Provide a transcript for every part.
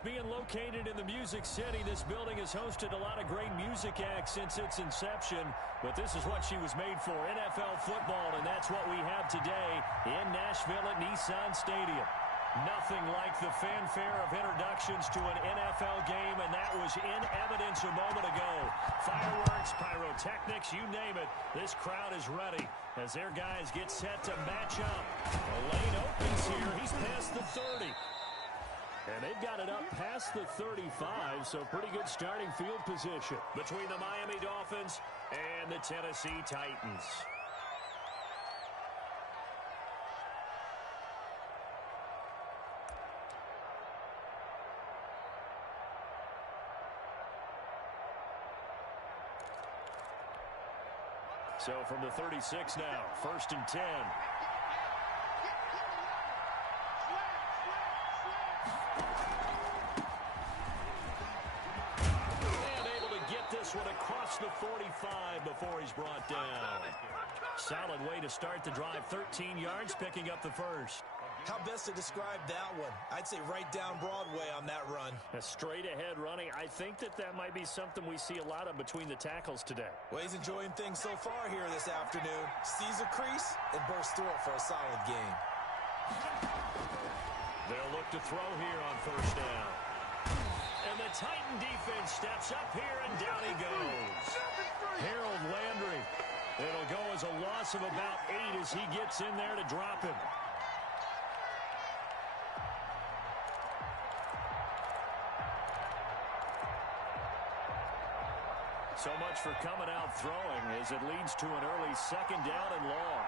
Being located in the Music City, this building has hosted a lot of great music acts since its inception, but this is what she was made for, NFL football, and that's what we have today in Nashville at Nissan Stadium. Nothing like the fanfare of introductions to an NFL game, and that was in evidence a moment ago. Fireworks, pyrotechnics, you name it, this crowd is ready as their guys get set to match up. The lane opens here. He's past the 30. And they've got it up past the 35, so pretty good starting field position between the Miami Dolphins and the Tennessee Titans. So from the 36 now, 1st and 10. One across the 45 before he's brought down. Solid way to start the drive. 13 yards, picking up the first. How best to describe that one? I'd say right down Broadway on that run. A straight ahead running. I think that might be something we see a lot of between the tackles today. Well, he's enjoying things so far here this afternoon. Sees a crease and bursts through it for a solid gain. They'll look to throw here on 1st down. And the Titan defense steps up here, and down he goes. Harold Landry. It'll go as a loss of about 8 as he gets in there to drop him. So much for coming out throwing as it leads to an early 2nd down and long.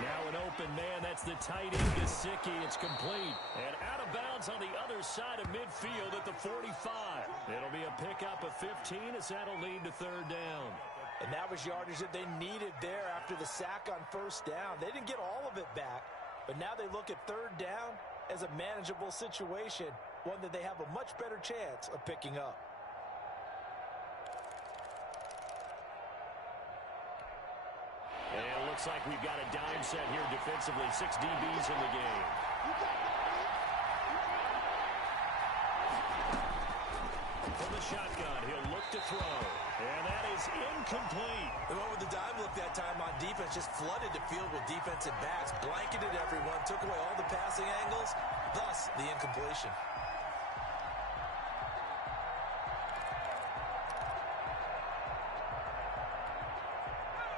Now an open man, that's the tight end, Gesicki. It's complete. And out of bounds on the other side of midfield at the 45. It'll be a pickup of 15 as that'll lead to 3rd down. And that was yardage that they needed there after the sack on 1st down. They didn't get all of it back, but now they look at 3rd down as a manageable situation, one that they have a much better chance of picking up. And it looks like we've got a dime set here defensively. 6 DBs in the game. From the shotgun, he'll look to throw. And that is incomplete. The one with the dive look that time on defense just flooded the field with defensive backs, blanketed everyone, took away all the passing angles, thus the incompletion.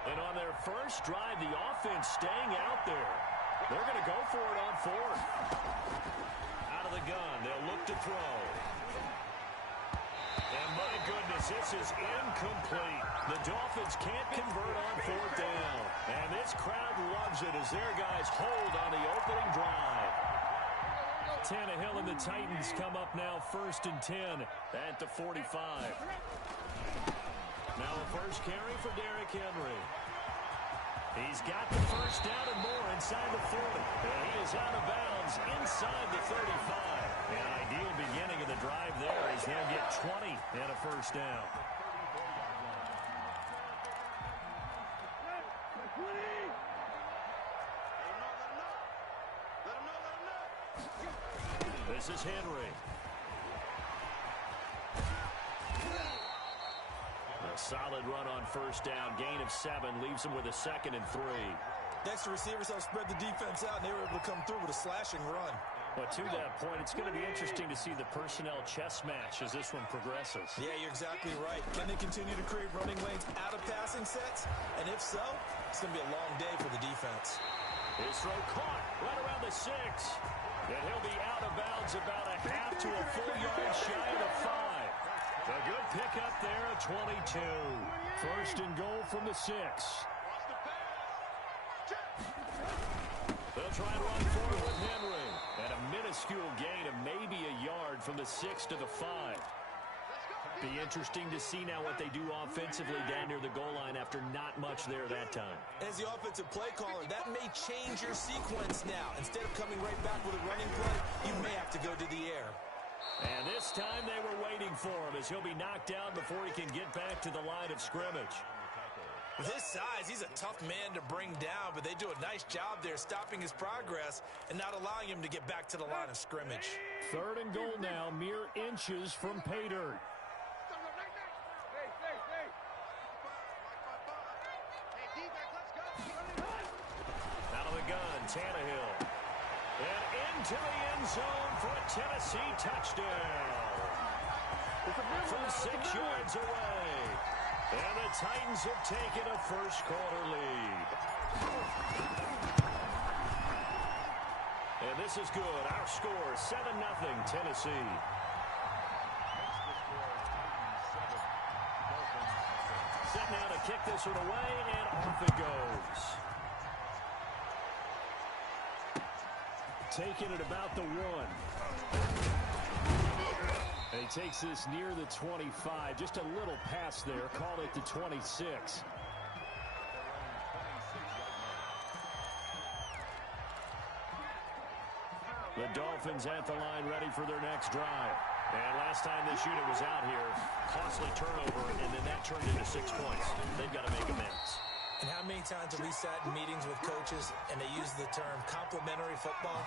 And on their first drive, the offense staying out there. They're going to go for it on 4th. Out of the gun, they'll look to throw. And my goodness, this is incomplete. The Dolphins can't convert on 4th down. And this crowd loves it as their guys hold on the opening drive. Tannehill and the Titans come up now 1st and 10 at the 45. Now a first carry for Derrick Henry. He's got the 1st down and more inside the 40. And he is out of bounds inside the 35. An ideal beginning of the drive there as they'll get 20 and a 1st down. This is Henry. A solid run on 1st down. Gain of 7 leaves him with a 2nd and 3. Next, the receivers help spread the defense out, and they were able to come through with a slashing run. But to that point, it's going to be interesting to see the personnel chess match as this one progresses. Yeah, you're exactly right. Can they continue to create running lanes out of passing sets? And if so, it's going to be a long day for the defense. His throw caught right around the 6. And he'll be out of bounds about a half to a full yard shy of the 5. A good pickup there at 22. 1st and goal from the 6. They'll try and run forward with Henry. And a minuscule gain of maybe a yard from the 6 to the 5. Be interesting to see now what they do offensively down near the goal line after not much there that time. As the offensive play caller, that may change your sequence now. Instead of coming right back with a running play, you may have to go to the air. And this time they were waiting for him as he'll be knocked down before he can get back to the line of scrimmage. With his size, he's a tough man to bring down, but they do a nice job there stopping his progress and not allowing him to get back to the line of scrimmage. 3rd and goal now, mere inches from pay dirt. Out of the gun, Tannehill. And into the end zone for a Tennessee touchdown. From 6 yards away. And the Titans have taken a first-quarter lead. And this is good. Our score, 7-0, Tennessee. Set now to kick this one away, and off it goes. Taking it about the 1. And he takes this near the 25. Just a little pass there. Call it the 26. The Dolphins at the line ready for their next drive. And last time this unit was out here, costly turnover, and then that turned into 6 points. They've got to make amends. And how many times have we sat in meetings with coaches and they use the term complementary football?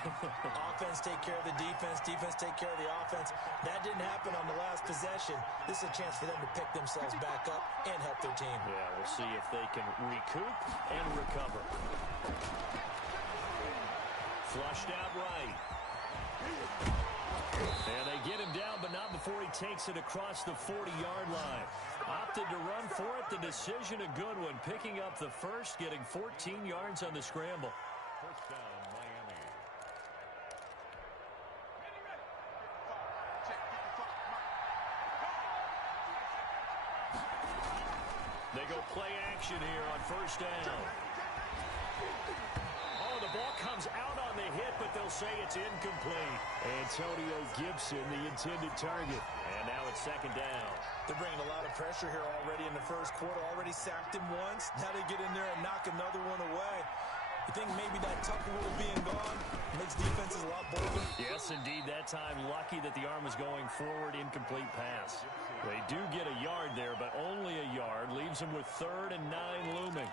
Offense take care of the defense, defense take care of the offense. That didn't happen on the last possession. This is a chance for them to pick themselves back up and help their team. Yeah, we'll see if they can recoup and recover. Flushed out right. And they get him down, but not before he takes it across the 40-yard line. Opted to run for it. The decision a good one. Picking up the first, getting 14 yards on the scramble. First down, Miami. They go play action here on first down. Oh, the ball comes out on the hit, but they'll say it's incomplete. Antonio Gibson, the intended target. And now it's second down. They're bringing a lot of pressure here already in the first quarter. Already sacked him once. Now they get in there and knock another one away. You think maybe that Tucker rule being gone makes defenses a lot bolder? Yes, indeed. That time, lucky that the arm was going forward. Incomplete pass. They do get a yard there, but only a yard. Leaves them with 3rd and 9 looming.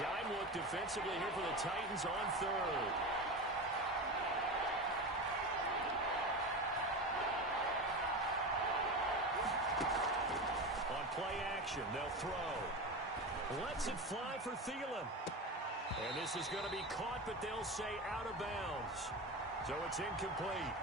Dime look defensively here for the Titans on 3rd. On play action, they'll throw. Lets it fly for Thielen. And this is going to be caught, but they'll say out of bounds. So it's incomplete.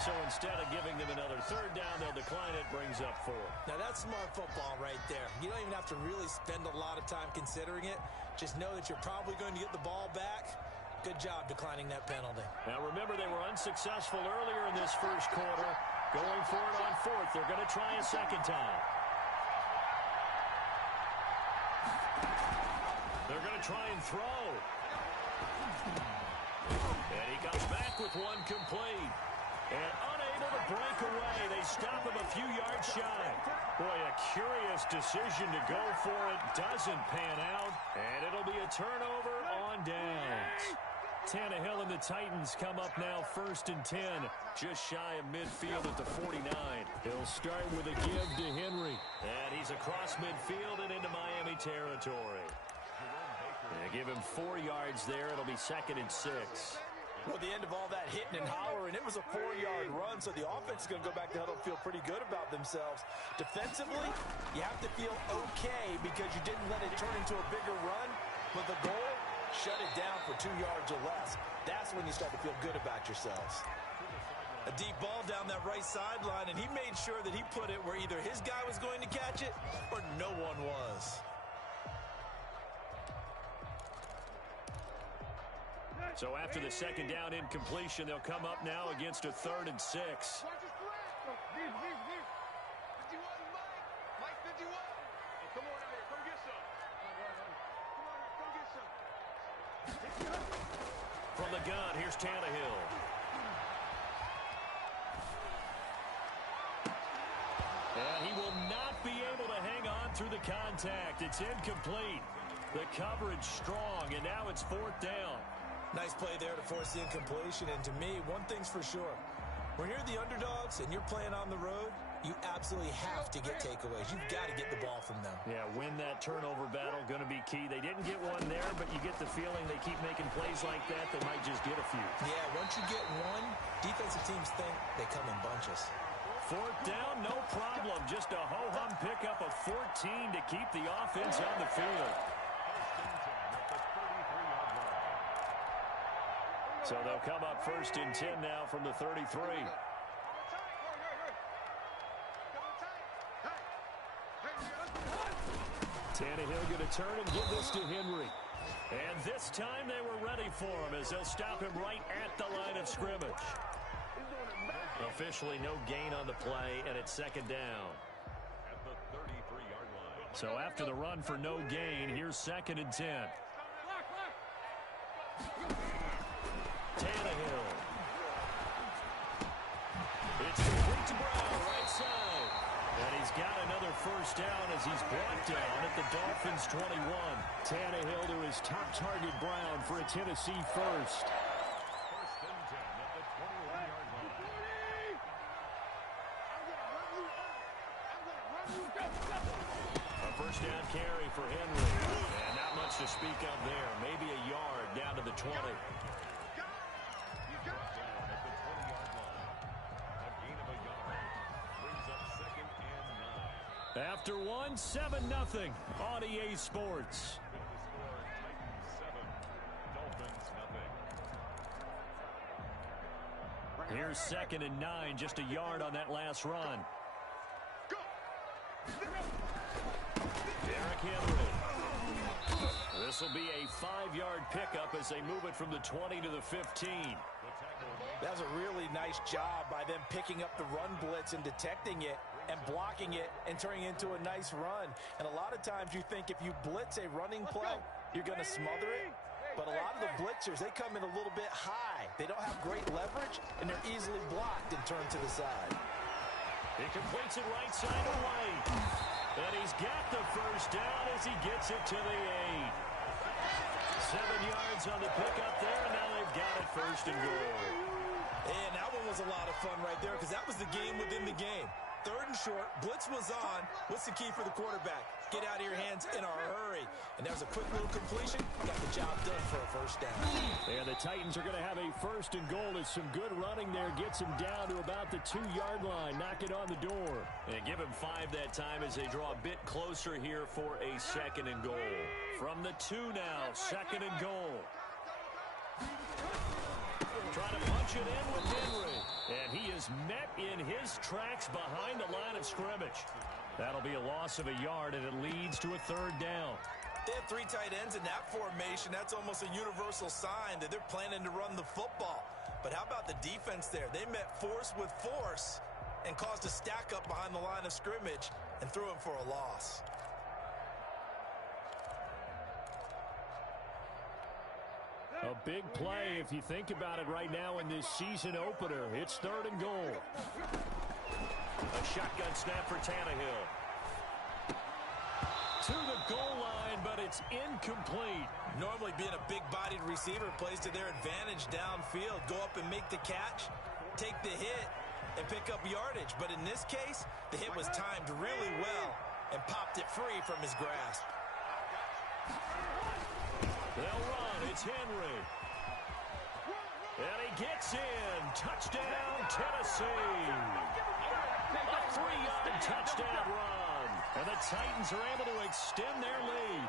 So instead of giving them another 3rd down, they'll decline it, brings up 4. Now that's smart football right there. You don't even have to really spend a lot of time considering it. Just know that you're probably going to get the ball back. Good job declining that penalty. Now remember, they were unsuccessful earlier in this first quarter. Going for it on 4th. They're going to try a second time. They're going to try and throw. And he comes back with one complete. And unable to break away. They stop him a few yards shy. Boy, a curious decision to go for it. Doesn't pan out. And it'll be a turnover on downs. Tannehill and the Titans come up now 1st and 10. Just shy of midfield at the 49. He'll start with a give to Henry. And he's across midfield and into Miami territory. They give him 4 yards there. It'll be 2nd and 6. Well, at the end of all that hitting and hollering, it was a 4-yard run, so the offense is going to go back to huddle and feel pretty good about themselves. Defensively, you have to feel okay because you didn't let it turn into a bigger run. But the goal, shut it down for 2 yards or less. That's when you start to feel good about yourselves. A deep ball down that right sideline, and he made sure that he put it where either his guy was going to catch it or no one was. So after the second down incompletion, they'll come up now against a 3rd and 6. From the gun, here's Tannehill. And he will not be able to hang on through the contact. It's incomplete. The coverage strong, and now it's 4th down. Nice play there to force the incompletion. And to me, one thing's for sure. When you're the underdogs and you're playing on the road, you absolutely have to get takeaways. You've got to get the ball from them. Yeah, win that turnover battle, going to be key. They didn't get one there, but you get the feeling they keep making plays like that, they might just get a few. Yeah, once you get one, defensive teams think they come in bunches. Fourth down, no problem. Just a ho-hum pickup of 14 to keep the offense on the field. So they'll come up first and 10 now from the 33. Tannehill going to turn and give this to Henry. And this time they were ready for him as they'll stop him right at the line of scrimmage. Officially no gain on the play, and it's second down. At the 33-yard line. So after the run for no gain, here's second and 10. Tannehill. It's complete to Brown, right side. And he's got another first down as he's brought down at the Dolphins' 21. Tannehill to his top target, Brown, for a Tennessee first. First and 10 at the 21-yard line. A first down carry for Henry. And not much to speak of there. Maybe a yard down to the 20. After one, 7-0 on EA Sports. Here's second and 9, just a yard on that last run. Derrick Henry. This will be a 5-yard pickup as they move it from the 20 to the 15. That was a really nice job by them picking up the run blitz and detecting it and blocking it and turning it into a nice run. And a lot of times you think if you blitz a running play, you're going to smother it. But a lot of the blitzers, they come in a little bit high. They don't have great leverage, and they're easily blocked and turned to the side. He completes it right side away. And he's got the first down as he gets it to the 8. 7 yards on the pickup there, and now they've got it first and goal. And that one was a lot of fun right there because that was the game within the game. Third and short, blitz was on. What's the key for the quarterback? Get out of your hands in a hurry. And there's a quick little completion. Got the job done for a first down. And the Titans are going to have a first and goal as some good running there gets him down to about the 2-yard line. Knock it on the door. And give him 5 that time as they draw a bit closer here for a second and goal. From the 2 now, second and goal. Trying to punch it in with Henry. And he is met in his tracks behind the line of scrimmage. That'll be a loss of a yard, and it leads to a third down. They have 3 tight ends in that formation. That's almost a universal sign that they're planning to run the football. But how about the defense there? They met force with force and caused a stack up behind the line of scrimmage and threw him for a loss. A big play if you think about it right now in this season opener. It's third and goal. A shotgun snap for Tannehill. To the goal line, but it's incomplete. Normally being a big-bodied receiver plays to their advantage downfield. Go up and make the catch, take the hit, and pick up yardage. But in this case, the hit was timed really well and popped it free from his grasp. They'll run. It's Henry. And he gets in. Touchdown, Tennessee. A 3-yard touchdown run. And the Titans are able to extend their lead.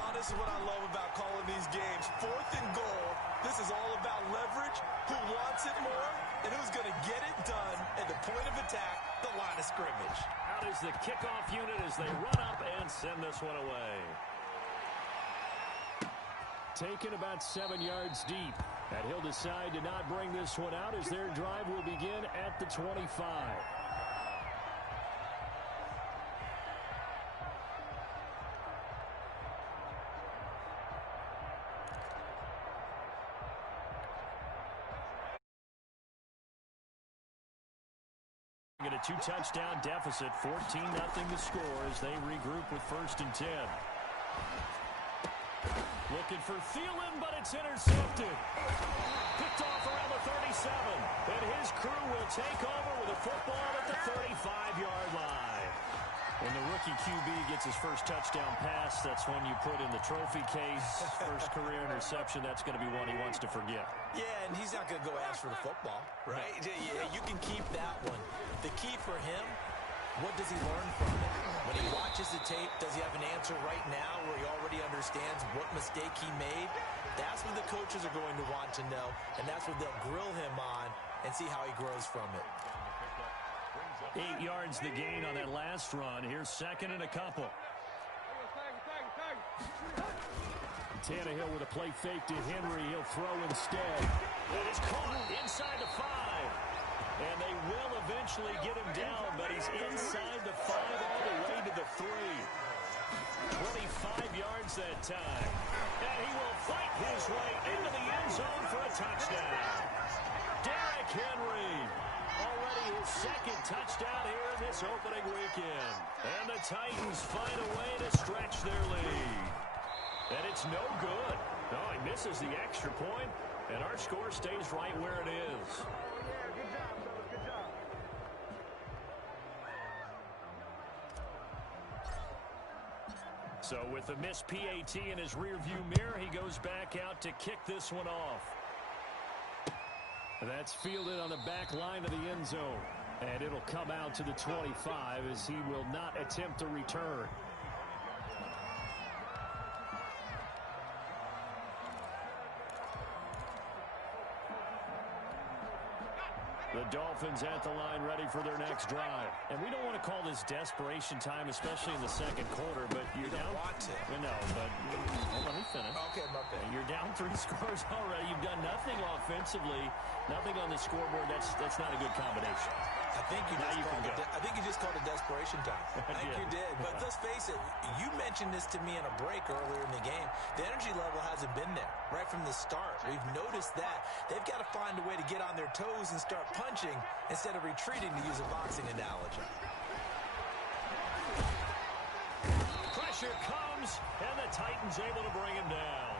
Oh, this is what I love about calling these games. 4th and goal. This is all about leverage, who wants it more, and who's going to get it done at the point of attack, the line of scrimmage. Out is the kickoff unit as they run up and send this one away. Taken about 7 yards deep. And he'll decide to not bring this one out as their drive will begin at the 25. Get a 2-touchdown deficit, 14-0 the score as they regroup with first and 10. Looking for Thielen, but it's intercepted. Picked off around the 37. And his crew will take over with a football at the 35-yard line. When the rookie QB gets his first touchdown pass, that's when you put in the trophy case. First career interception, that's going to be one he wants to forget. Yeah, and he's not going to go ask for the football, right? Yeah, you can keep that one. The key for him, what does he learn from it? When he watches the tape, does he have an answer right now where he already understands what mistake he made? That's what the coaches are going to want to know, and that's what they'll grill him on and see how he grows from it. 8 yards the gain on that last run. Here's second and a couple. Tannehill with a play fake to Henry. He'll throw instead. It is caught inside the 5. And they will eventually get him down, but he's inside the 5 all the way to the 3. 25 yards that time. And he will fight his way into the end zone for a touchdown. Derrick Henry. Already his second touchdown here in this opening weekend. And the Titans find a way to stretch their lead. And it's no good. No, he misses the extra point, and our score stays right where it is. So with the missed PAT in his rearview mirror, he goes back out to kick this one off. That's fielded on the back line of the end zone. And it'll come out to the 25 as he will not attempt to return. The Dolphins at the line ready for their next drive. And we don't want to call this desperation time, especially in the second quarter, but you're down. Want to. No, but let me finish. Okay, my bad. You're down 3 scores already. You've done nothing offensively, nothing on the scoreboard. That's not a good combination. I think you just called it desperation time. I think you did. But let's face it, you mentioned this to me in a break earlier in the game. The energy level hasn't been there right from the start. We've noticed that. They've got to find a way to get on their toes and start punching instead of retreating, to use a boxing analogy. Pressure comes, and the Titans able to bring him down.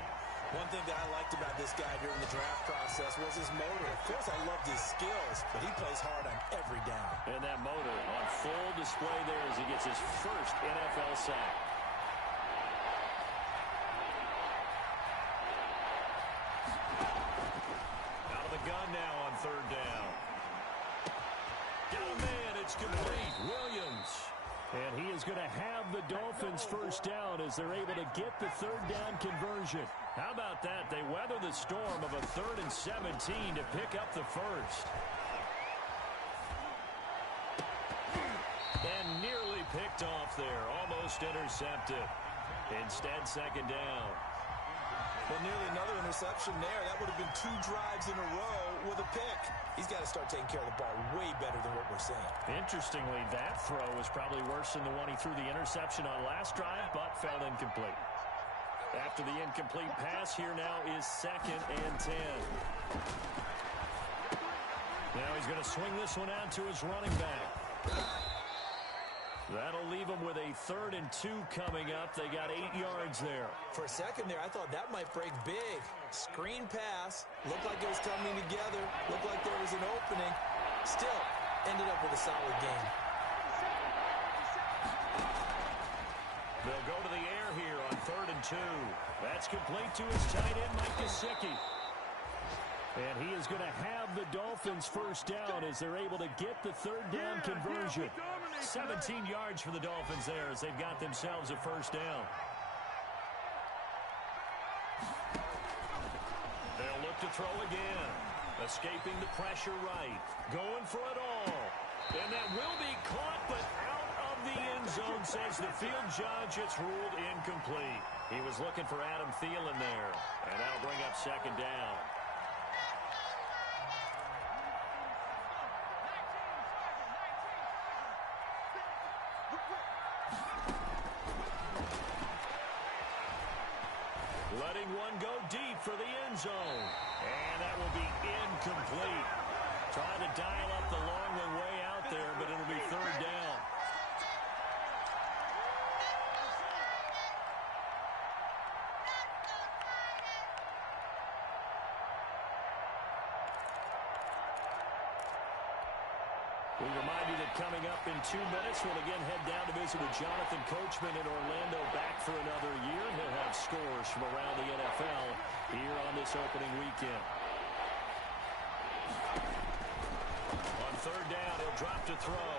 One thing that I liked about this guy during the draft process was his motor. Of course, I loved his skills, but he plays hard on every down. And that motor on full display there as he gets his first NFL sack. Out of the gun now on third down. Got a man, it's complete. Williams. And he is going to have the Dolphins first down as they're able to get the third down conversion. How about that? They weather the storm of a 3rd and 17 to pick up the first. And nearly picked off there. Almost intercepted. Instead, second down. Well, nearly another interception there. That would have been 2 drives in a row with a pick. He's got to start taking care of the ball way better than what we're seeing. Interestingly, that throw was probably worse than the one he threw the interception on last drive, but fell incomplete. After the incomplete pass, here now is 2nd and 10. Now he's going to swing this one out to his running back. That'll leave them with a 3rd and 2 coming up. They got 8 yards there. For a second there, I thought that might break big. Screen pass. Looked like it was coming together. Looked like there was an opening. Still, ended up with a solid game. They'll go to the air here on 3rd and 2. That's complete to his tight end, Mike Gesicki. And he is going to have the Dolphins first down as they're able to get the third down conversion. 17 yards for the Dolphins there as they've got themselves a first down. They'll look to throw again. Escaping the pressure right. Going for it all. And that will be caught, but out of the end zone, says the field judge. It's ruled incomplete. He was looking for Adam Thielen there. And that'll bring up second down. Letting one go deep for the end zone. And that will be incomplete. Trying to dial up the long one way out there, but it'll be third down. We remind you that coming up in 2 minutes, we'll again head down to visit with Jonathan Coachman in Orlando, back for another year. He'll have scores from around the NFL here on this opening weekend. On third down, he'll drop to throw.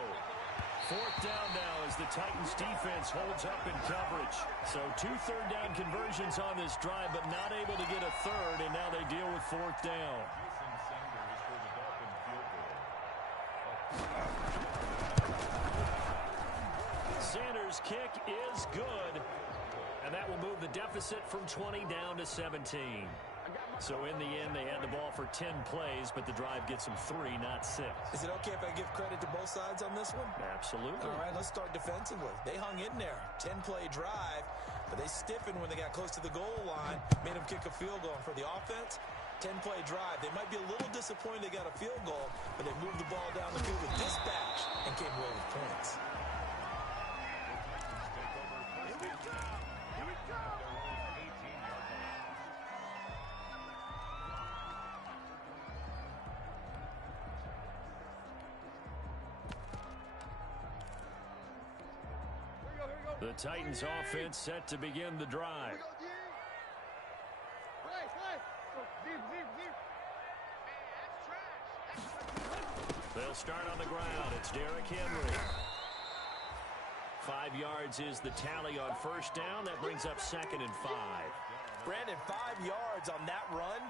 Fourth down now as the Titans defense holds up in coverage. So 2 third-down conversions on this drive, but not able to get a third, and now they deal with fourth down. Sanders' kick is good, and that will move the deficit from 20 down to 17. So in the end, they had the ball for 10 plays, but the drive gets them 3, not 6. Is it okay if I give credit to both sides on this one? Absolutely. All right, let's start defensively. They hung in there. 10-play drive, but they stiffened when they got close to the goal line, made them kick a field goal. And for the offense, 10-play drive. They might be a little disappointed they got a field goal, but they moved the ball down the field with dispatch and came away with points. The Titans offense set to begin the drive. They'll start on the ground. It's Derrick Henry. 5 yards is the tally on first down. That brings up 2nd and 5. Brandon, 5 yards on that run.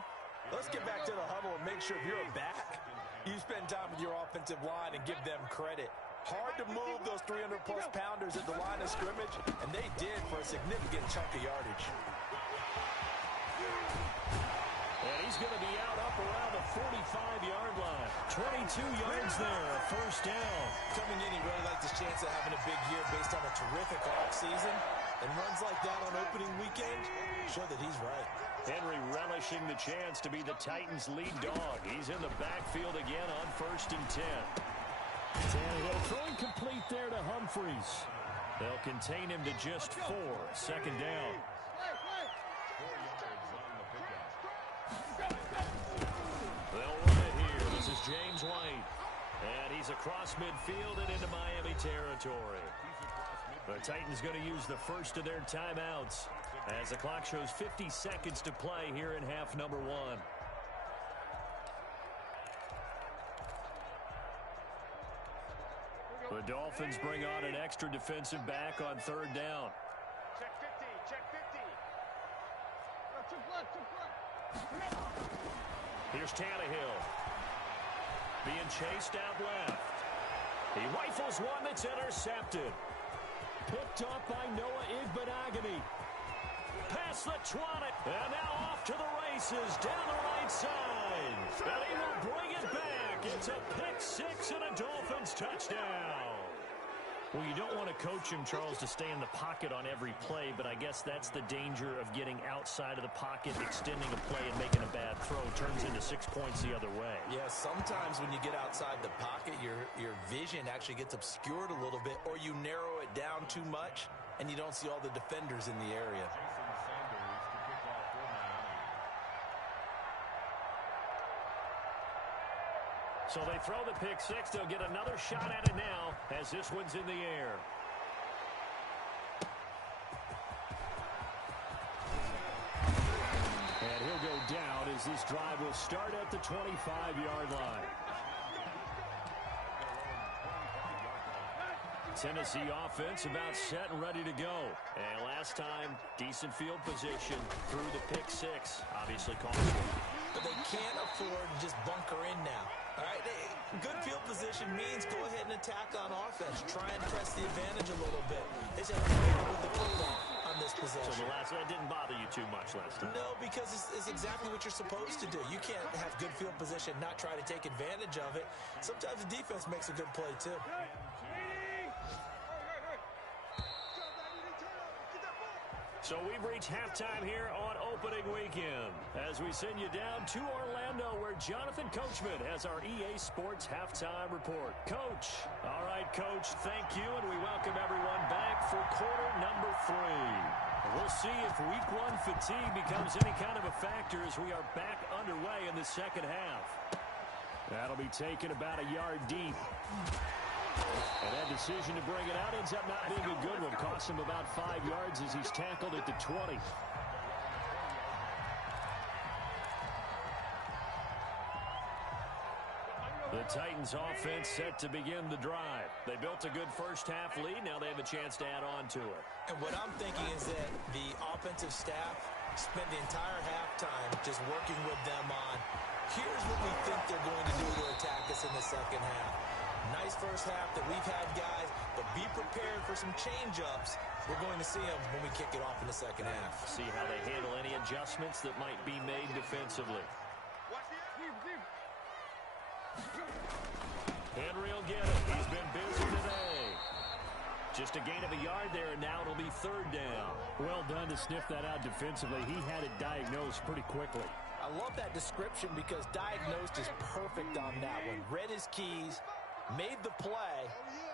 Let's get back to the huddle and make sure if you're a back, you spend time with your offensive line and give them credit. Hard to move those 300-plus pounders at the line of scrimmage, and they did for a significant chunk of yardage. And he's going to be up around the 45-yard line. 22 yards there, a first down. Coming in, he really liked his chance of having a big year based on a terrific offseason. And runs like that on opening weekend show that he's right. Henry relishing the chance to be the Titans' lead dog. He's in the backfield again on 1st and 10. Tannehill throwing complete there to Humphries. They'll contain him to just 4. 2nd down. They'll run it here. This is James White. And he's across midfield and into Miami territory. The Titans going to use the first of their timeouts as the clock shows 50 seconds to play here in half number 1. The Dolphins bring on an extra defensive back on 3rd down. Check 50, check 50. Here's Tannehill. Being chased out left. He rifles one that's intercepted. Picked up by Noah Igbenogany. Past the 20. And now off to the races down the right side. And he will bring it back. It's a pick 6 and a Dolphins touchdown. Well, you don't want to coach him, Charles, to stay in the pocket on every play, but I guess that's the danger of getting outside of the pocket, extending a play, and making a bad throw. Turns into 6 points the other way. Yeah, sometimes when you get outside the pocket, your vision actually gets obscured a little bit, or you narrow it down too much, and you don't see all the defenders in the area. So they throw the pick 6. They'll get another shot at it now as this one's in the air. And he'll go down as this drive will start at the 25-yard line. Tennessee offense about set and ready to go. And last time, decent field position through the pick 6. Obviously costly. But they can't afford to just bunker in now. All right, good field position means go ahead and attack on offense. Try and press the advantage a little bit. They said, with the pullout on this possession. So that didn't bother you too much last time. No, because it's exactly what you're supposed to do. You can't have good field position, not try to take advantage of it. Sometimes the defense makes a good play, too. So we've reached halftime here on opening weekend as we send you down to Orlando where Jonathan Coachman has our EA Sports halftime report. Coach. All right, Coach, thank you, and we welcome everyone back for quarter number 3. We'll see if week 1 fatigue becomes any kind of a factor as we are back underway in the second half. That'll be taken about a yard deep. And that decision to bring it out ends up not being a good one. Cost him about 5 yards as he's tackled at the 20. The Titans offense set to begin the drive. They built a good first-half lead. Now they have a chance to add on to it. And what I'm thinking is that the offensive staff spent the entire halftime just working with them on, here's what we think they're going to do to attack us in the second half. Nice first half that we've had, guys, but be prepared for some change-ups. We're going to see them when we kick it off in the second half. See how they handle any adjustments that might be made defensively. Henry will get it. He's been busy today. Just a gain of a yard there, and now it'll be third down. Well done to sniff that out defensively. He had it diagnosed pretty quickly. I love that description because diagnosed is perfect on that one. Read his keys, made the play,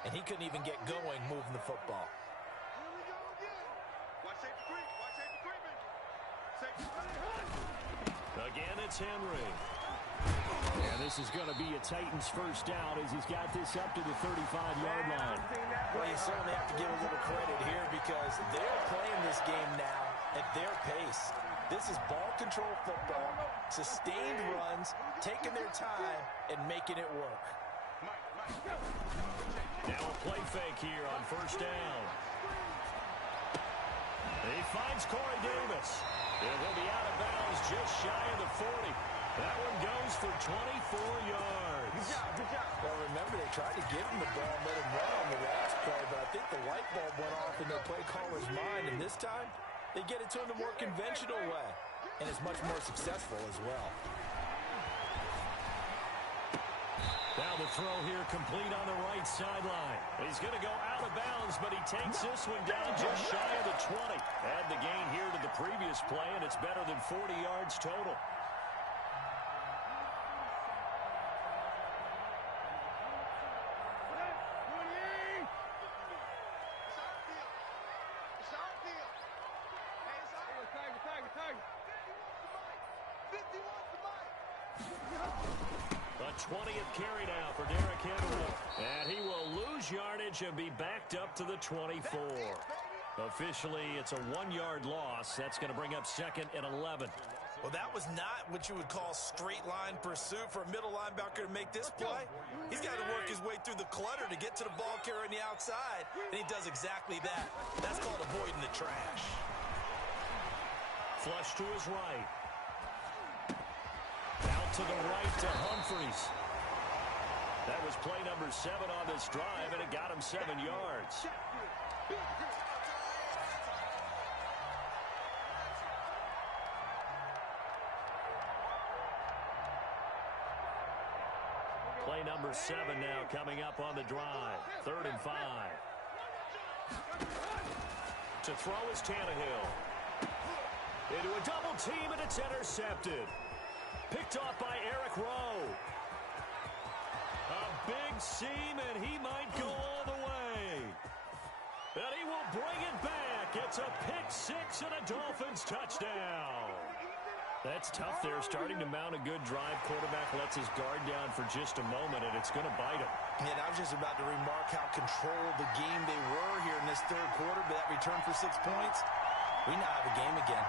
and he couldn't even get going moving the football. Again, it's Henry. And this is going to be a Titans first down as he's got this up to the 35-yard line. Well, you certainly have to give a little credit here because they're playing this game now at their pace. This is ball control football, sustained runs, taking their time, and making it work. Now a play fake here on first down. He finds Corey Davis. It will be out of bounds just shy of the 40. That one goes for 24 yards. Good job. Well, remember, they tried to give him the ball and let him run on the last play, but I think the light bulb went off in their play caller's mind, and this time they get it to him the more conventional way, and it's much more successful as well. Now the throw here complete on the right sideline. He's going to go out of bounds, but he takes this one down just shy of the 20. Add the gain here to the previous play, and it's better than 40 yards total. A 20th carry now for Derrick Henry. And he will lose yardage and be backed up to the 24. Officially, it's a 1-yard loss. That's going to bring up second and 11. Well, that was not what you would call straight line pursuit for a middle linebacker to make this play. He's got to work his way through the clutter to get to the ball carrier on the outside, and he does exactly that. That's called avoiding the trash. Flush to his right. Out to the right to Humphries. That was play number 7 on this drive, and it got him 7 yards. Play number 7 now coming up on the drive. 3rd and 5. To throw is Tannehill. Into a double team, and it's intercepted. Picked off by Eric Rowe. A big seam, and he might go all the way. And he will bring it back. It's a pick 6 and a Dolphins touchdown. That's tough there, starting to mount a good drive. Quarterback lets his guard down for just a moment, and it's going to bite him. And I was just about to remark how controlled the game they were here in this third quarter, but that return for 6 points, we now have a game again.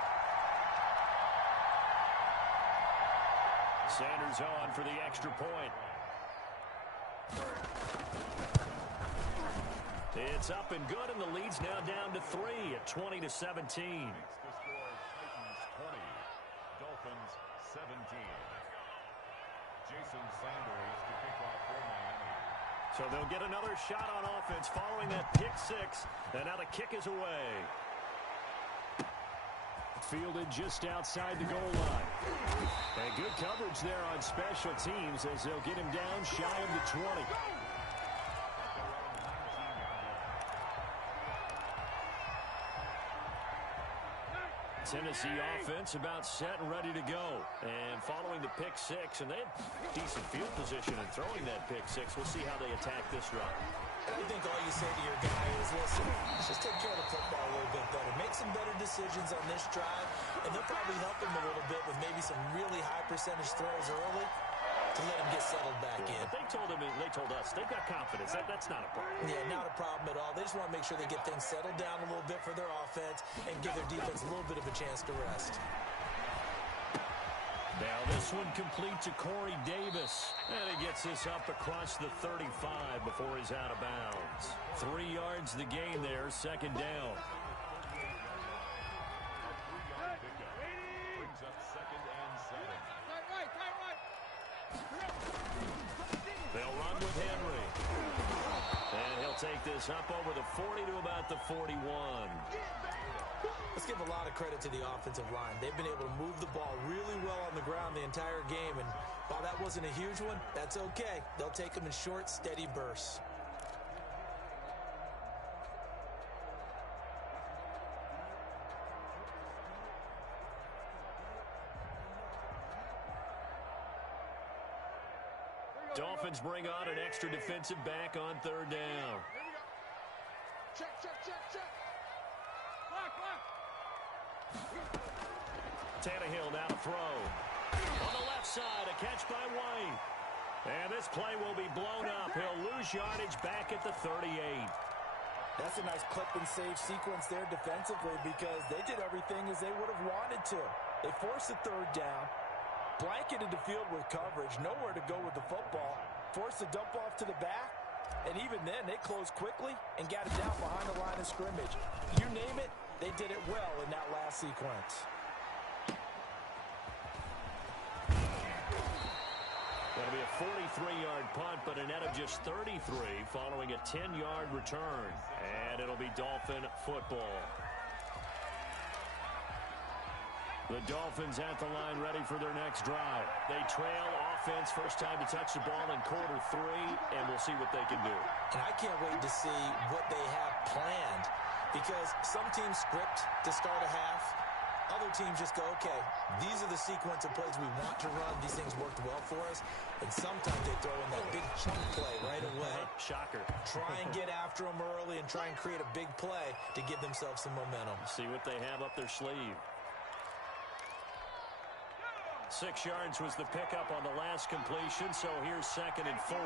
Sanders on for the extra point. It's up and good, and the lead's now down to 3 at 20-17. The score, Titans 20, Dolphins 17. Jason Sanders to kick off for Miami. So they'll get another shot on offense following that pick 6, and now the kick is away. Fielded just outside the goal line. And good coverage there on special teams as they'll get him down shy of the 20. Tennessee offense about set and ready to go. And following the pick 6, and they had decent field position in throwing that pick 6. We'll see how they attack this drive. I think all you say to your guy is, listen, just take care of the football a little bit better. Make some better decisions on this drive, and they'll probably help him a little bit with maybe some really high percentage throws early. to let him get settled back in. They told us, they've got confidence. That's not a problem. Yeah, not a problem at all. They just want to make sure they get things settled down a little bit for their offense and give their defense a little bit of a chance to rest. Now this one complete to Corey Davis. And he gets this up across the 35 before he's out of bounds. 3 yards the gain there, second down. Brings up 2nd and 7. They'll run with Henry. And he'll take this up over the 40 to about the 41. Let's give a lot of credit to the offensive line. They've been able to move the ball really well on the ground the entire game. And while that wasn't a huge one, that's okay. They'll take them in short, steady bursts. Dolphins bring on an extra defensive back on third down. Check, check, check, check. Block, block. Tannehill now to throw. On the left side, a catch by White. And this play will be blown up. He'll lose yardage back at the 38. That's a nice clip and save sequence there defensively because they did everything as they would have wanted to. They forced the third down, blanketed the field with coverage, nowhere to go with the football, forced the dump off to the back, and even then they closed quickly and got it down behind the line of scrimmage. You name it, they did it well in that last sequence. That'll be a 43-yard punt, but a net of just 33 following a 10-yard return. And it'll be Dolphin football. The Dolphins at the line ready for their next drive. They trail offense, first time to touch the ball in quarter 3, and we'll see what they can do. And I can't wait to see what they have planned because some teams script to start a half. Other teams just go, okay, these are the sequence of plays we want to run. These things worked well for us. And sometimes they throw in that big chunk play right away. Shocker. Try and get after them early and try and create a big play to give themselves some momentum. See what they have up their sleeve. 6 yards was the pickup on the last completion, so here's 2nd and 4.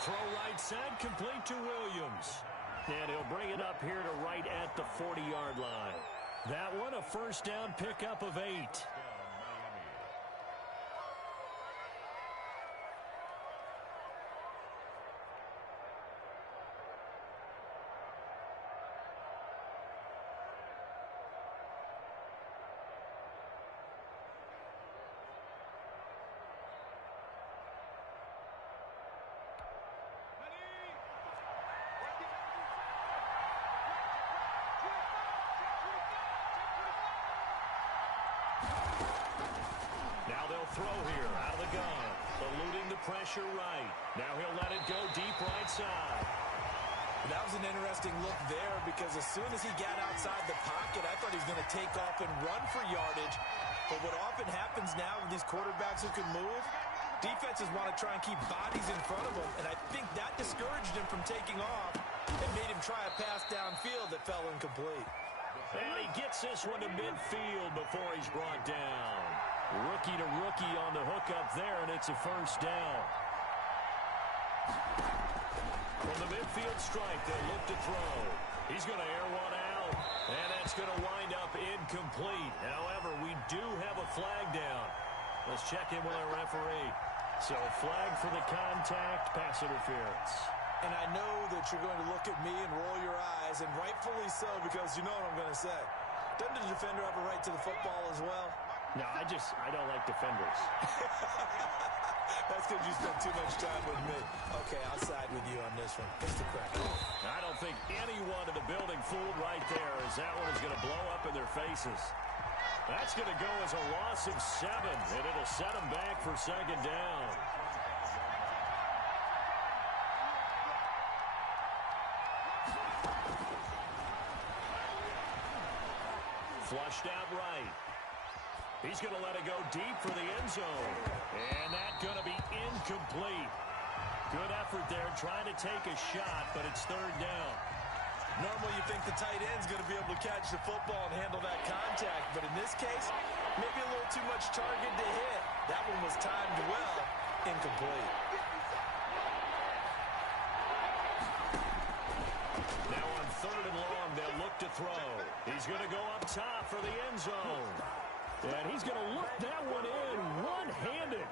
Throw right side, complete to Williams. And he'll bring it up here to right at the 40-yard line. That one, a first down pickup of 8. Throw here out of the gun, eluding the pressure right. Now he'll let it go deep right side. That was an interesting look there because as soon as he got outside the pocket, I thought he was going to take off and run for yardage. But what often happens now with these quarterbacks who can move, defenses want to try and keep bodies in front of them, and I think that discouraged him from taking off and made him try a pass downfield that fell incomplete. And he gets this one to midfield before he's brought down. Rookie to rookie on the hookup there, and it's a first down. From the midfield strike, they'll look to throw. He's going to air one out, and that's going to wind up incomplete. However, we do have a flag down. Let's check in with our referee. So, flag for the contact, pass interference. And I know that you're going to look at me and roll your eyes, and rightfully so, because you know what I'm going to say. Doesn't the defender have a right to the football as well? No, I don't like defenders. That's because you spent too much time with me. Okay, I'll side with you on this one. What's the crack? I don't think anyone in the building fooled right there, as that one is going to blow up in their faces. That's going to go as a loss of 7, and it'll set them back for second down. Flushed out right. He's going to let it go deep for the end zone. And that's going to be incomplete. Good effort there trying to take a shot, but it's third down. Normally you think the tight end's going to be able to catch the football and handle that contact, but in this case, maybe a little too much target to hit. That one was timed well, incomplete. Now on 3rd and long, they'll look to throw. He's going to go up top for the end zone. And he's going to look that one in one-handed.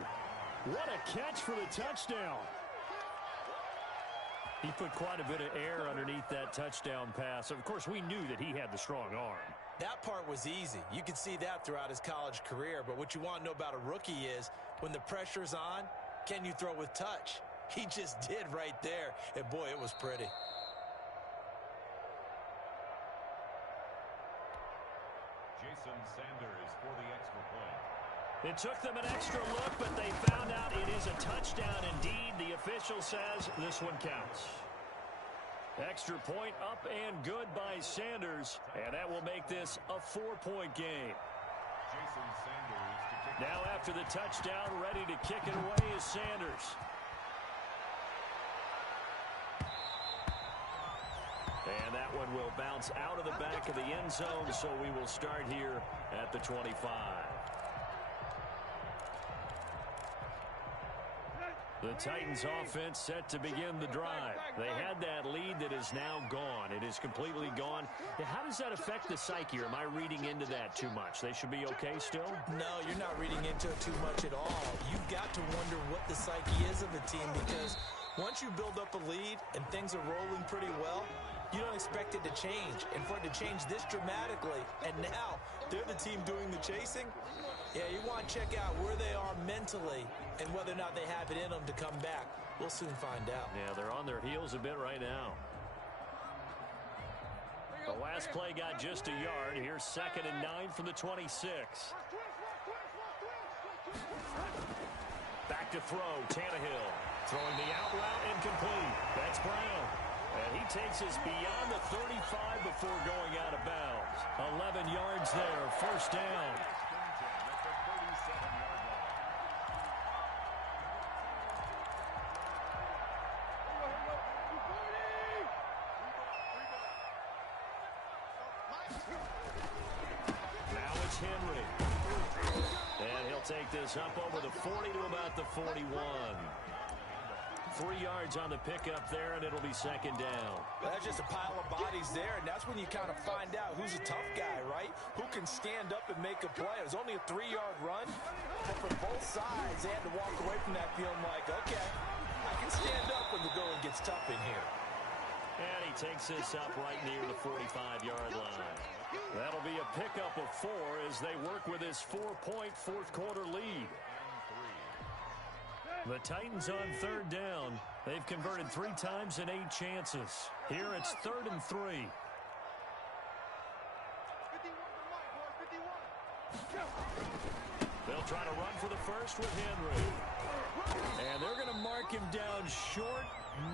What a catch for the touchdown. He put quite a bit of air underneath that touchdown pass. Of course, we knew that he had the strong arm. That part was easy. You could see that throughout his college career. But what you want to know about a rookie is when the pressure's on, can you throw with touch? He just did right there. And, boy, it was pretty. Jason Sanders for the extra point. It took them an extra look, but they found out it is a touchdown indeed. The official says this one counts. Extra point up and good by Sanders, and that will make this a 4-point game. Jason Sanders to kick. Now after the touchdown, ready to kick it away is Sanders. And that one will bounce out of the back of the end zone, so we will start here at the 25. The Titans offense set to begin the drive. They had that lead that is now gone. It is completely gone. How does that affect the psyche? Or am I reading into that too much? They should be okay still? No, you're not reading into it too much at all. You've got to wonder what the psyche is of a team, because once you build up a lead and things are rolling pretty well, you don't expect it to change. And for it to change this dramatically, and now they're the team doing the chasing, yeah, you want to check out where they are mentally and whether or not they have it in them to come back. We'll soon find out. Yeah, they're on their heels a bit right now. The last play got just a yard. Here's 2nd and 9 from the 26. Back to throw, Tannehill. Throwing the out route, incomplete. That's Brown. And he takes us beyond the 35 before going out of bounds. 11 yards there, 1st down. Now it's Henry. And he'll take this up over the 40 to about the 41. 3 yards on the pickup there, and it'll be 2nd down. That's just a pile of bodies there, and that's when you kind of find out who's a tough guy, right? Who can stand up and make a play. It was only a 3-yard run, but for both sides, they had to walk away from that feeling like, okay, I can stand up when the going gets tough in here. And he takes this up right near the 45-yard line. That'll be a pickup of 4 as they work with his 4-point 4th-quarter lead. The Titans on 3rd down. They've converted 3 times in 8 chances. Here it's 3rd and 3. They'll try to run for the first with Henry. And they're going to mark him down short,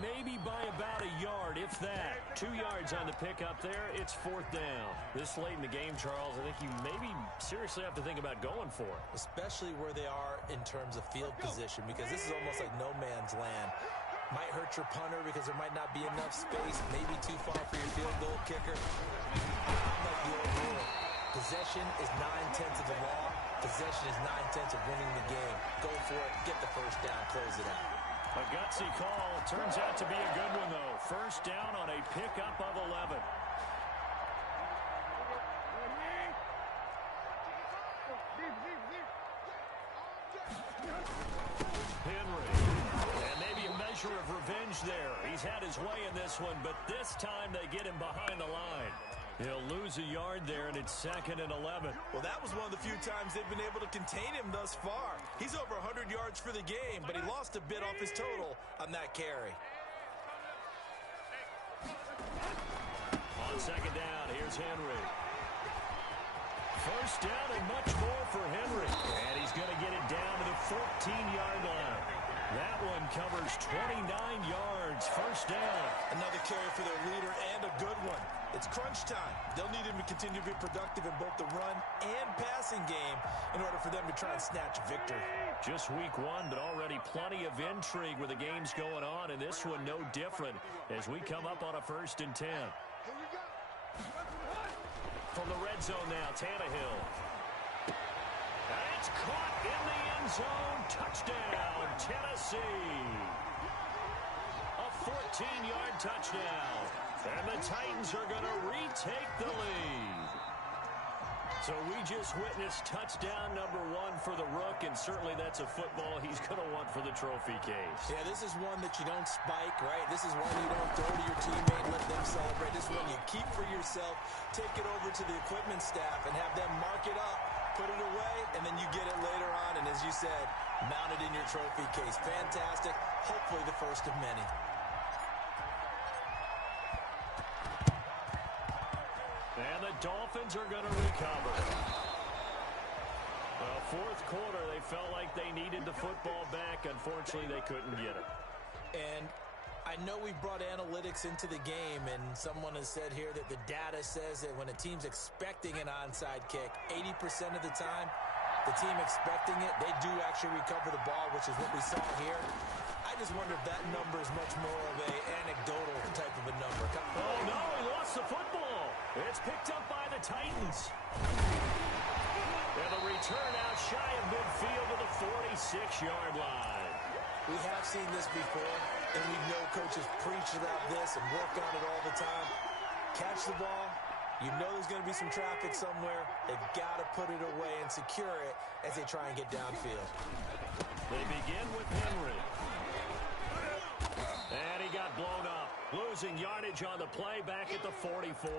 maybe by about a yard, if that. 2 yards on the pickup there. It's 4th down. This late in the game, Charles, I think you maybe seriously have to think about going for it. Especially where they are in terms of field position, because this is almost like no man's land. Might hurt your punter because there might not be enough space, maybe too far for your field goal kicker. I'm like the old rule. Possession is 9/10 of the law. Possession is 9/10 of winning the game. Go for it, get the first down, close it out. A gutsy call. Turns out to be a good one, though. 1st down on a pickup of 11. Henry. And maybe a measure of revenge there. He's had his way in this one, but this time they get him behind the line. He'll lose a yard there, and it's 2nd and 11. Well, that was one of the few times they've been able to contain him thus far. He's over 100 yards for the game, but he lost a bit off his total on that carry. On 2nd down, here's Henry. 1st down and much more for Henry. And he's going to get it down to the 14-yard line. That one covers 29 yards. 1st down. Another carry for their leader and a good one. It's crunch time. They'll need him to continue to be productive in both the run and passing game in order for them to try and snatch a victory. Just week 1, but already plenty of intrigue with the games going on, and this one no different as we come up on a 1st and 10. Here we go. From the red zone now, Tannehill. And it's caught in the end zone. Touchdown, Tennessee. A 14-yard touchdown. And the Titans are going to retake the lead. So we just witnessed touchdown number 1 for the Rook, and certainly that's a football he's going to want for the trophy case. Yeah, this is one that you don't spike, right? This is one you don't throw to your teammate, let them celebrate. This is one you keep for yourself, take it over to the equipment staff, and have them mark it up, put it away, and then you get it later on, and as you said, mount it in your trophy case. Fantastic. Hopefully the first of many. And the Dolphins are going to recover. Well, fourth quarter, they felt like they needed the football back. Unfortunately, they couldn't get it. And I know we brought analytics into the game, and someone has said here that the data says that when a team's expecting an onside kick, 80% of the time, the team expecting it, they do actually recover the ball, which is what we saw here. I just wonder if that number is much more of an anecdotal type of a number. Oh, no, he lost the football. It's picked up by the Titans. And the return out shy of midfield to the 46-yard line. We have seen this before, and we know coaches preach about this and work on it all the time. Catch the ball. You know there's going to be some traffic somewhere. They've got to put it away and secure it as they try and get downfield. They begin with Henry. And he got blown up. Losing yardage on the play back at the 44.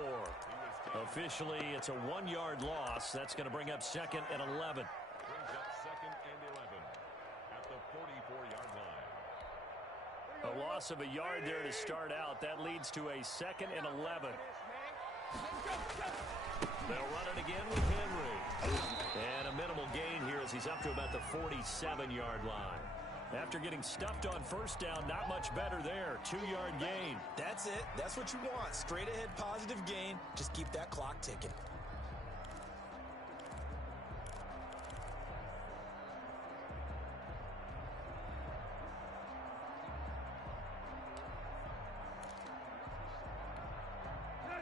Officially, it's a 1-yard loss. That's going to bring up 2nd and 11. Brings up 2nd and 11 at the 44-yard line. A loss of a yard there to start out. That leads to a 2nd and 11. They'll run it again with Henry. And a minimal gain here as he's up to about the 47-yard line. After getting stuffed on first down, not much better there. 2-yard gain. That's it. That's what you want. Straight ahead positive gain. Just keep that clock ticking.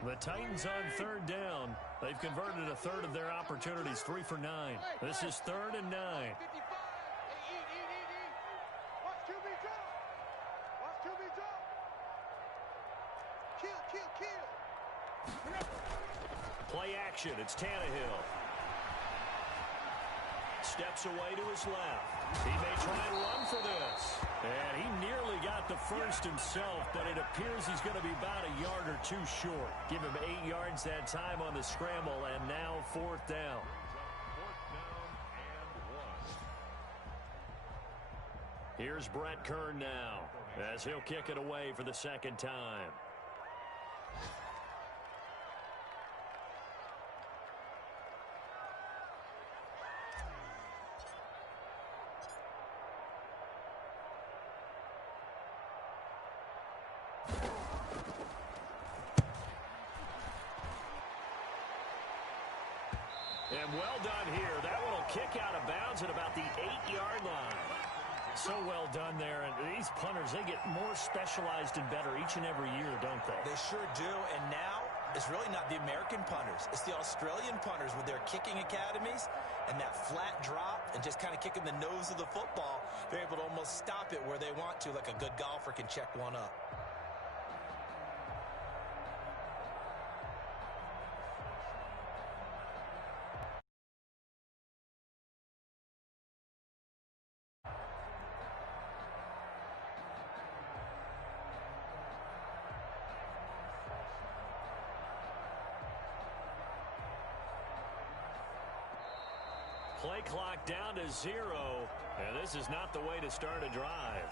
The Titans on 3rd down. They've converted a third of their opportunities, 3 for 9. This is 3rd and 9. Play action. It's Tannehill. Steps away to his left. He may try and run for this. And he nearly got the first himself, but it appears he's going to be about a yard or 2 short. Give him 8 yards that time on the scramble, and now 4th down. 4th down and 1. Here's Brett Kern now, as he'll kick it away for the 2nd time. And well done here. That one will kick out of bounds at about the 8-yard line. So well done there. And these punters, they get more specialized and better each and every year, don't they? They sure do. And now it's really not the American punters. It's the Australian punters with their kicking academies and that flat drop and just kind of kicking the nose of the football. They're able to almost stop it where they want to, like a good golfer can check one up. Play clock down to 0, and this is not the way to start a drive.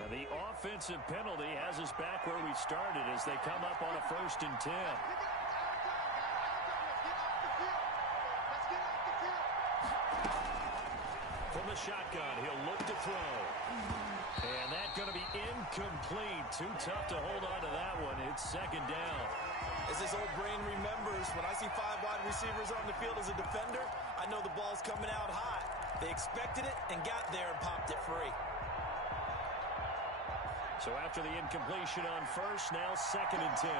Now the offensive penalty has us back where we started as they come up on a 1st and 10. From the shotgun, he'll look to throw. And that's going to be incomplete. Too tough to hold on to that one. It's 2nd down. As this old brain remembers, when I see 5 wide receivers on the field as a defender, I know the ball's coming out hot. They expected it and got there and popped it free. So after the incompletion on first, now 2nd and 10.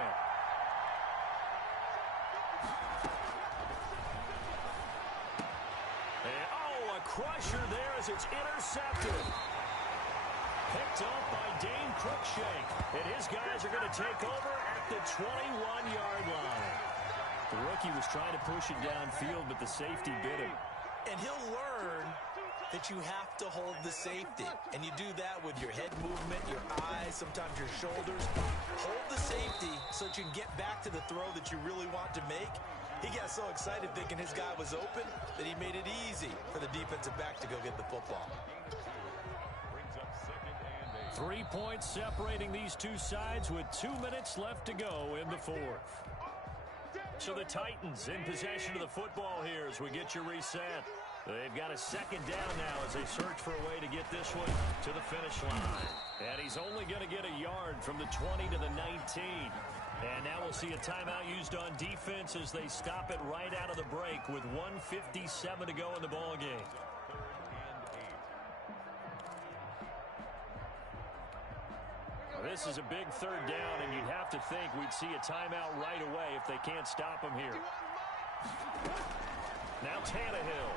And, oh, a crusher there as it's intercepted. Picked up by Dane Cruikshank. And his guys are going to take over at the 21-yard line. The rookie was trying to push it downfield, but the safety bit him. And he'll learn that you have to hold the safety. And you do that with your head movement, your eyes, sometimes your shoulders. Hold the safety so that you can get back to the throw that you really want to make. He got so excited thinking his guy was open that he made it easy for the defensive back to go get the football. 3 points separating these two sides with 2 minutes left to go in the fourth. So the Titans in possession of the football here as we get you reset. They've got a 2nd down now as they search for a way to get this one to the finish line. And he's only going to get a yard from the 20 to the 19. And now we'll see a timeout used on defense as they stop it right out of the break with 1:57 to go in the ballgame. This is a big 3rd down, and you'd have to think we'd see a timeout right away if they can't stop him here. Now Tannehill.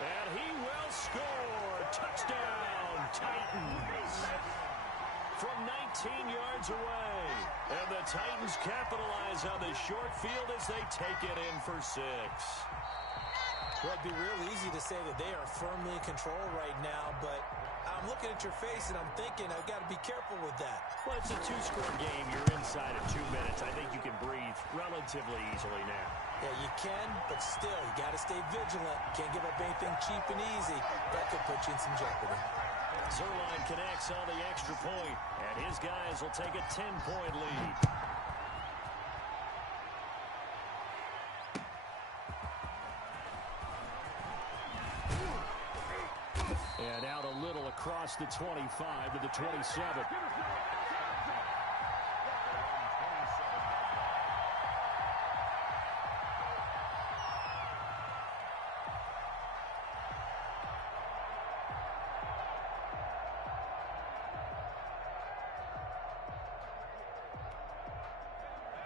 And he will score. Touchdown, Titans. From 19 yards away. And the Titans capitalize on the short field as they take it in for 6. Well, it'd be real easy to say that they are firmly in control right now, but I'm looking at your face and I'm thinking I've got to be careful with that. Well, it's a 2-score game. You're inside of 2 minutes. I think you can breathe relatively easily now. Yeah, you can, but still, you got to stay vigilant. You can't give up anything cheap and easy. That could put you in some jeopardy. Zerline connects on the extra point, and his guys will take a 10-point lead. And out a little across the 25 to the 27.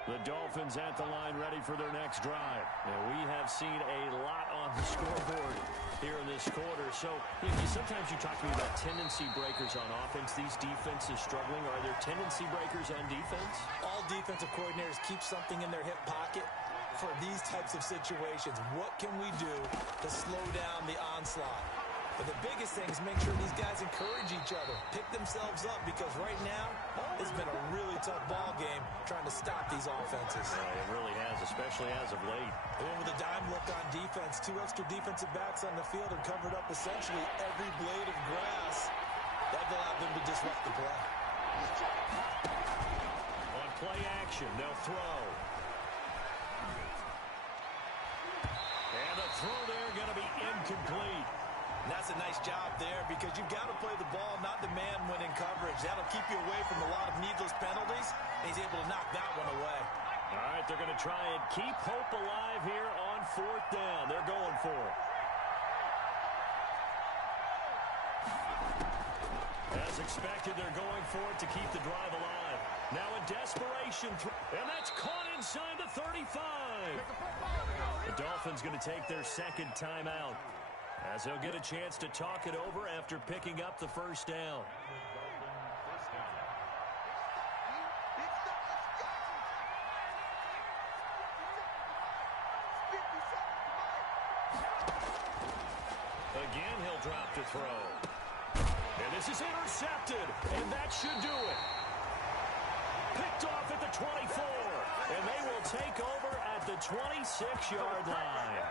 The Dolphins at the line ready for their next drive. And we have seen a lot on the scoreboard here in this quarter. So sometimes you talk to me about tendency breakers on offense. These defenses struggling. Are there tendency breakers on defense? All defensive coordinators keep something in their hip pocket for these types of situations. What can we do to slow down the onslaught? But the biggest thing is make sure these guys encourage each other, pick themselves up, because right now it's been a really tough ball game trying to stop these offenses. Yeah, it really has, especially as of late. They went with a dime look on defense. 2 extra defensive backs on the field and covered up essentially every blade of grass. That allowed them to disrupt the play. On play action, they'll throw. And the throw there going to be incomplete. And that's a nice job there because you've got to play the ball, not the man when in coverage. That'll keep you away from a lot of needless penalties. And he's able to knock that one away. All right, they're going to try and keep hope alive here on 4th down. They're going for it. As expected, they're going for it to keep the drive alive. Now in desperation, and that's caught inside the 35. The Dolphins going to take their 2nd timeout, as they'll get a chance to talk it over after picking up the 1st down. Again, he'll drop to throw. And this is intercepted, and that should do it. Picked off at the 24, and they will take over at the 26-yard line.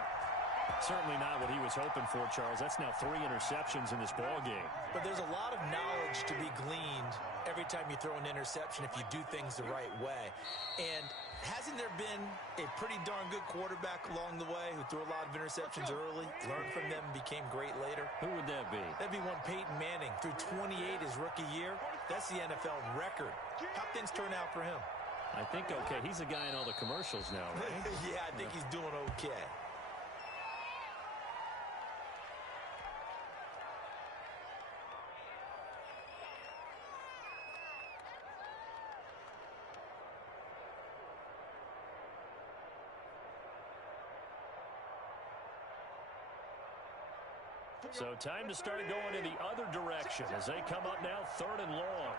Certainly not what he was hoping for, Charles. That's now 3 interceptions in this ball game. But there's a lot of knowledge to be gleaned every time you throw an interception if you do things the right way. And hasn't there been a pretty darn good quarterback along the way who threw a lot of interceptions early, learned from them, and became great later? Who would that be? That'd be one Peyton Manning. Threw 28 his rookie year. That's the NFL record. How things turn out for him? I think okay. He's the guy in all the commercials now, right? Yeah, I think he's doing okay. So time to start going in the other direction as they come up now 3rd and long.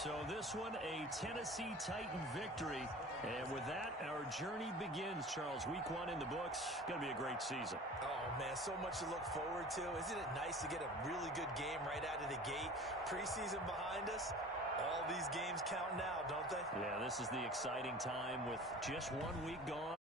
So this one, a Tennessee Titan victory. And with that, our journey begins, Charles. Week 1 in the books. Going to be a great season. Oh, man, so much to look forward to. Isn't it nice to get a really good game right out of the gate? Preseason behind us. All these games count now, don't they? Yeah, this is the exciting time with just 1 week gone.